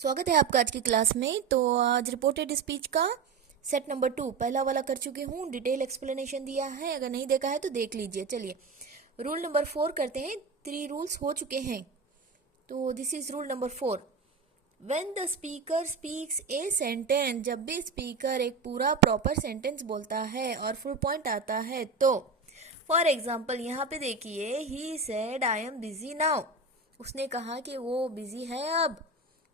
स्वागत है आपका आज की क्लास में। तो आज रिपोर्टेड स्पीच का सेट नंबर 2 पहला वाला कर चुकी हूँ। डिटेल एक्सप्लेनेशन दिया है, अगर नहीं देखा है तो देख लीजिए। चलिए रूल नंबर 4 करते हैं। 3 रूल्स हो चुके हैं, तो this is rule number 4। When the speaker speaks a sentence, जब भी स्पीकर एक पूरा प्रॉपर सेंटेंस बोलता है और फुल पॉइंट आता है तो फॉर एग्जाम्पल यहाँ पे देखिए, he said I am busy now. उसने कहा कि वो बिजी है अब,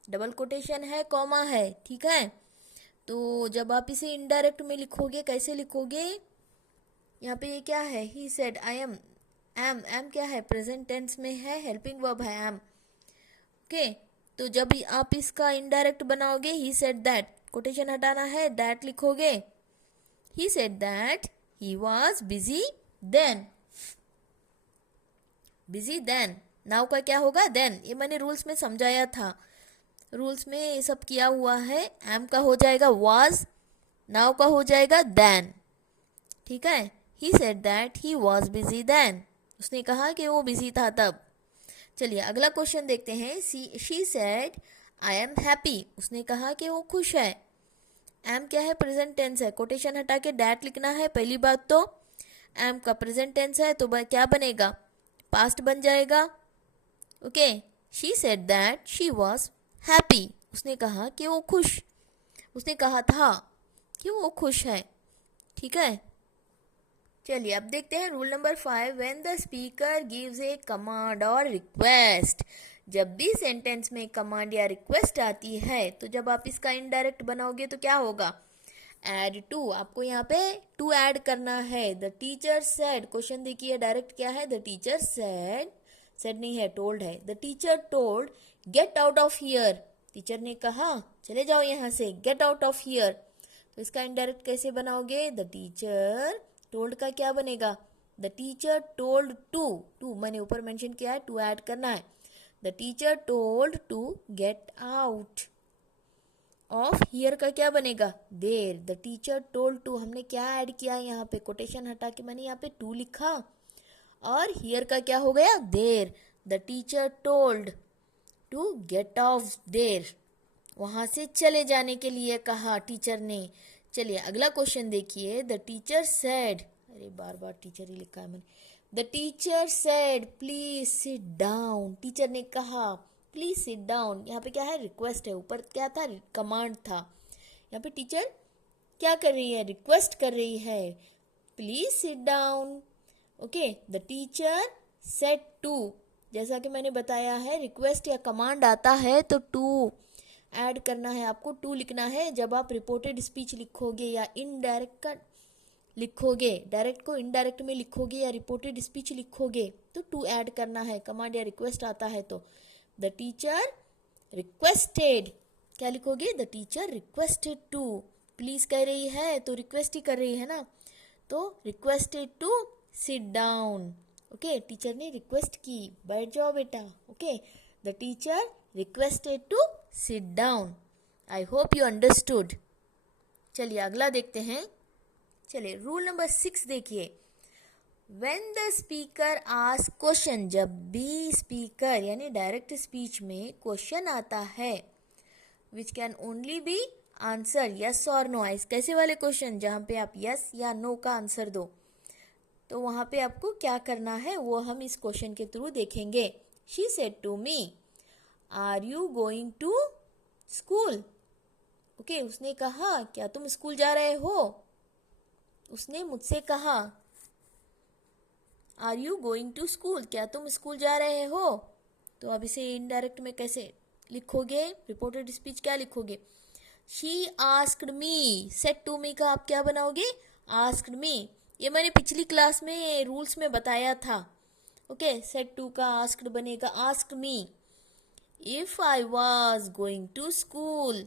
डबल कोटेशन है, कॉमा है, ठीक है। तो जब आप इसे इनडायरेक्ट में लिखोगे कैसे लिखोगे, यहाँ पे ये क्या है, he said I am. Am क्या है, प्रेजेंट टेंस में है, हेल्पिंग वर्ब है एम। ओके, तो जब आप इसका इनडायरेक्ट बनाओगे, ही सेड दैट, कोटेशन हटाना है, दैट लिखोगे। He said that he was busy then, busy then. Now का क्या होगा, देन। ये मैंने रूल्स में समझाया था, रूल्स में ये सब किया हुआ है। एम का हो जाएगा वाज, नाउ का हो जाएगा देन, ठीक है। He said that he was busy then, उसने कहा कि वो बिजी था तब। चलिए अगला क्वेश्चन देखते हैं। She said I am happy, उसने कहा कि वो खुश है। एम क्या है, प्रेजेंट टेंस है, कोटेशन हटा के दैट लिखना है। पहली बात तो एम का प्रेजेंट टेंस है तो क्या बनेगा, पास्ट बन जाएगा। Okay, she said that she was happy, उसने कहा कि वो खुश, उसने कहा था कि वो खुश है, ठीक है। चलिए अब देखते हैं rule number 5। When the speaker gives A command और रिक्वेस्ट, जब भी सेंटेंस में कमांड या रिक्वेस्ट आती है तो जब आप इसका इनडायरेक्ट बनाओगे तो क्या होगा, एड टू। आपको यहाँ पे टू ऐड करना है। द टीचर सेड, क्वेश्चन देखिए डायरेक्ट क्या है, द टीचर सेड, सेड नहीं है, टोल्ड है। The teacher told gate out of here, teacher ने कहा चले जाओ यहाँ से, गेट आउट ऑफ हियर। तो इसका इनडायरेक्ट कैसे बनाओगे, द टीचर टोल्ड का क्या बनेगा, the teacher told to, to मैंने ऊपर मेंशन किया है, टू ऐड करना है। The teacher told to get out of here का क्या बनेगा, there. The teacher told to, हमने क्या ऐड किया यहाँ पे, कोटेशन हटा के मैंने यहाँ पे टू लिखा और हियर का क्या हो गया, there. The teacher told to get off there, वहां से चले जाने के लिए कहा टीचर ने। चलिए अगला क्वेश्चन देखिए। द टीचर सेड, अरे बार बार टीचर ही लिखा है मैंने। The teacher said please sit down, teacher ने कहा प्लीज सिट डाउन। यहाँ पे क्या है, रिक्वेस्ट है, ऊपर क्या था, कमांड था। यहाँ पे टीचर क्या कर रही है, रिक्वेस्ट कर रही है, please sit down. Okay, the teacher said to, जैसा कि मैंने बताया है, रिक्वेस्ट या कमांड आता है तो टू ऐड करना है, आपको टू लिखना है। जब आप रिपोर्टेड स्पीच लिखोगे या इनडायरेक्ट का लिखोगे, डायरेक्ट को इनडायरेक्ट में लिखोगे या रिपोर्टेड स्पीच लिखोगे तो टू ऐड करना है, कमांड या रिक्वेस्ट आता है तो। द टीचर रिक्वेस्टेड, क्या लिखोगे, the teacher requested to, please कह रही है तो रिक्वेस्ट ही कर रही है ना, तो requested to sit down. Okay, teacher ने रिक्वेस्ट की, बैठ जाओ बेटा। Okay, the teacher requested to sit down. I hope you understood. चलिए अगला देखते हैं। चलिए रूल नंबर 6 देखिए। When the speaker asks question, जब भी स्पीकर यानी डायरेक्ट स्पीच में क्वेश्चन आता है which can only be answer yes और नो, कैसे वाले क्वेश्चन जहाँ पे आप यस या नो का आंसर दो, तो वहाँ पे आपको क्या करना है वो हम इस क्वेश्चन के थ्रू देखेंगे। She said to me are you going to school, okay, उसने कहा क्या तुम स्कूल जा रहे हो, उसने मुझसे कहा are you going to school, क्या तुम स्कूल जा रहे हो। तो अब इसे इनडायरेक्ट में कैसे लिखोगे, रिपोर्टेड स्पीच क्या लिखोगे, she asked me, said to me का आप क्या बनाओगे, आस्क्ड मी। ये मैंने पिछली क्लास में रूल्स में बताया था। ओके, सेड टू का आस्क्ड बनेगा asked me. If I was going to school,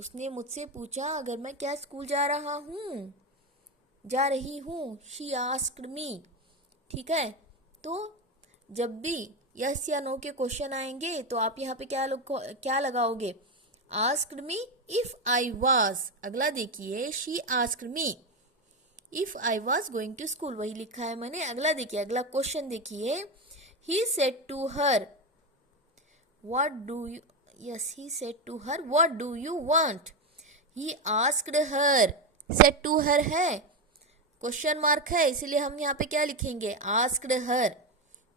उसने मुझसे पूछा अगर मैं क्या स्कूल जा रहा हूँ, जा रही हूँ, शी आस्क्ड मी, ठीक है। तो जब भी यस या नो के क्वेश्चन आएंगे तो आप यहाँ पे क्या लगाओगे, asked me if I was. अगला देखिए, she asked me if I was going to school, वही लिखा है मैंने। अगला देखिए, अगला क्वेश्चन देखिए, he said to her what do you, yes, he said to her what do you want. He asked her. Said to her है, question mark है, इसलिए हम यहाँ पे क्या लिखेंगे, आस्क्ड हर.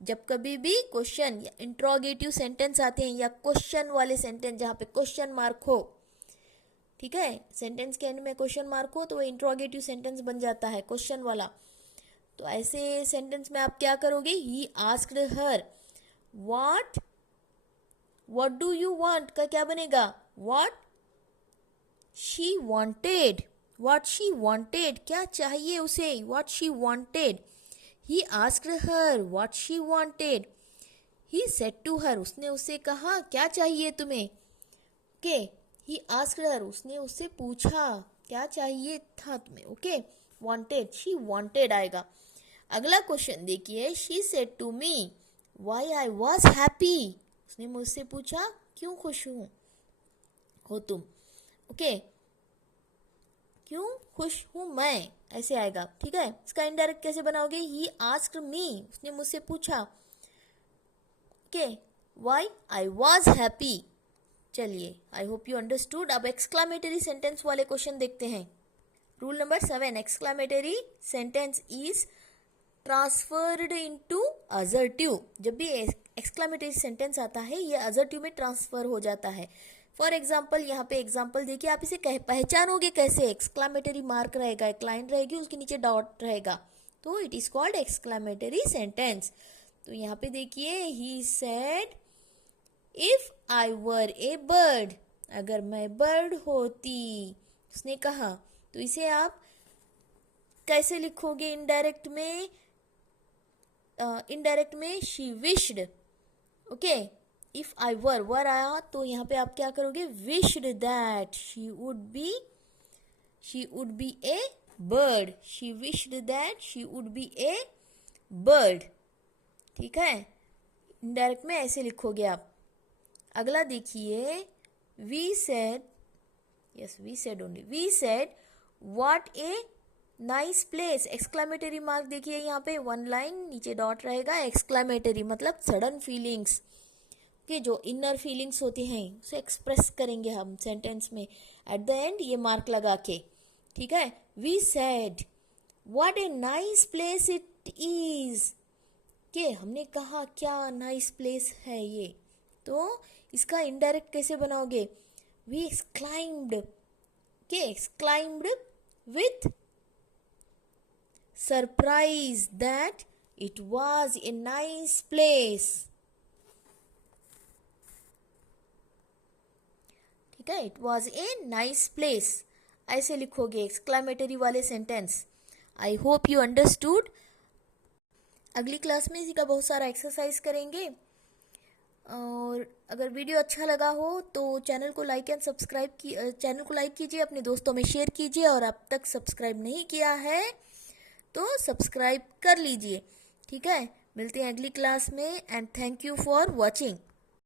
जब कभी भी क्वेश्चन या इंट्रोगेटिव सेंटेंस आते हैं या क्वेश्चन वाले सेंटेंस जहाँ पे क्वेश्चन मार्क हो, ठीक है, सेंटेंस के एंड में क्वेश्चन मार्क हो तो वो इंट्रोगेटिव सेंटेंस बन जाता है, क्वेश्चन वाला. तो ऐसे सेंटेंस में आप क्या करोगे, he asked her what do you want का क्या बनेगा, what she wanted. What she wanted, क्या चाहिए उसे, what she wanted. He asked her what she wanted. He said to her, उसने उससे कहा क्या चाहिए तुम्हें. ओके, ही आस्क्ड हर, उसने उससे पूछा क्या चाहिए था तुम्हें. ओके, वांटेड, शी वांटेड आएगा. अगला क्वेश्चन देखिए, she said to me why I was happy. उसने मुझसे पूछा क्यों खुश हो तुम. ओके, क्यों खुश हूँ मैं, ऐसे आएगा. ठीक है, इसका इनडायरेक्ट कैसे बनाओगे, ही आस्क्ड मी, उसने मुझसे पूछा. Okay, why I was happy. चलिए, आई होप यू अंडरस्टूड. अब एक्सक्लामेटरी सेंटेंस वाले क्वेश्चन देखते हैं. Rule number 7, exclamatory sentence is transferred into assertive. जब भी एक्सक्लामेटरी सेंटेंस आता है ये असर्टिव में ट्रांसफर हो जाता है. फॉर एग्जाम्पल, यहाँ पे एग्जाम्पल देखिए, आप इसे पहचानोगे कैसे, एक्सक्लामेटरी मार्क रहेगा, एक लाइन रहेगी, उसके नीचे डॉट रहेगा, तो it is called exclamatory sentence. तो यहाँ पे देखिए, he said if I were A bird, अगर मैं बर्ड होती, उसने कहा. तो इसे आप कैसे लिखोगे इनडायरेक्ट में, इनडायरेक्ट में she wished. Okay, if I were आया तो यहाँ पे आप क्या करोगे, wished that she would be a bird. She wished that she would be a bird. ठीक है, इनडायरेक्ट में ऐसे लिखोगे आप. अगला देखिए, we said what a nice place. Exclamatory mark देखिए, यहाँ पे वन लाइन नीचे डॉट रहेगा. एक्सक्लामेटरी मतलब सडन फीलिंग्स के जो इनर फीलिंग्स होती हैं उसे एक्सप्रेस करेंगे हम सेंटेंस में. एट द एंड ये मार्क लगा के. ठीक है, we said what a nice place it is. के हमने कहा क्या नाइस प्लेस है ये. तो इसका इनडायरेक्ट कैसे बनाओगे, वी एक्सक्लाइम्ड. के exclaimed with surprise that it was a nice place. ठीक है, it was a nice place, ऐसे लिखोगे एक्सक्लामेटरी वाले sentence. I hope you understood. अगली क्लास में इसी का बहुत सारा एक्सरसाइज करेंगे. और अगर वीडियो अच्छा लगा हो तो चैनल को लाइक कीजिए, अपने दोस्तों में शेयर कीजिए, और अब तक सब्सक्राइब नहीं किया है तो सब्सक्राइब कर लीजिए. ठीक है, मिलते हैं अगली क्लास में, and thank you for watching.